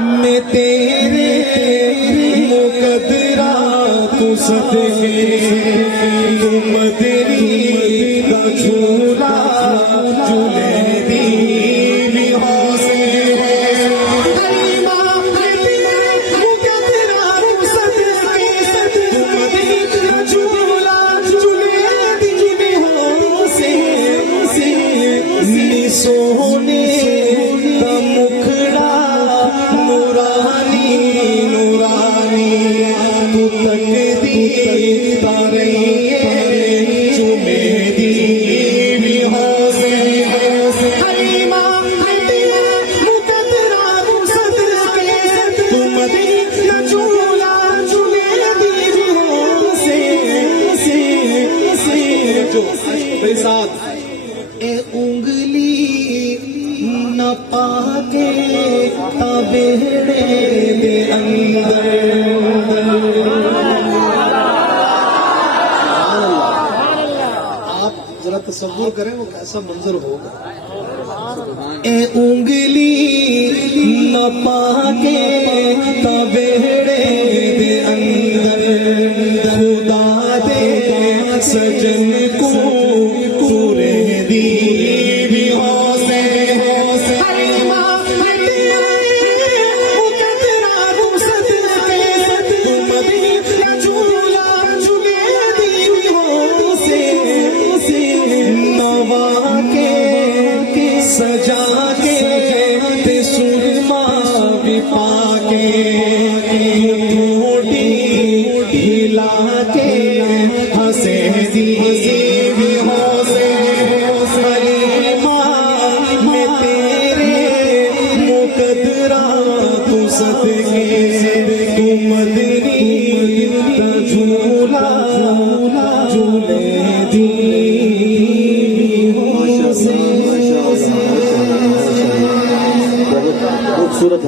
मैं तेरे मुकद्दरा तू सदके तू मदनी का झूला झूले दी भी हौसले सोने का मुखड़ा नूरानी नूरानी तू तकदीर तारे चुमे दी भी हौसले हरीमा मुकद्दरा सदके तू मदीना झूला झूले दी भी हौसले जो मेरे साथ ए उंगली न पाके तबेड़े दे अंदर आप जरा तसव्वुर करें वो कैसा मंजर होगा। ए उंगली न पाके तबेड़े दे अंदर खुदा दे सजन को पूरे दी भी सजा के ते सुरमा भी पाके थोड़ी हिला के हंसे दी भी हौसले मैं तेरे मुकद्दरा तू सदके तू मदनी का झूला झूले दी खूबसूरत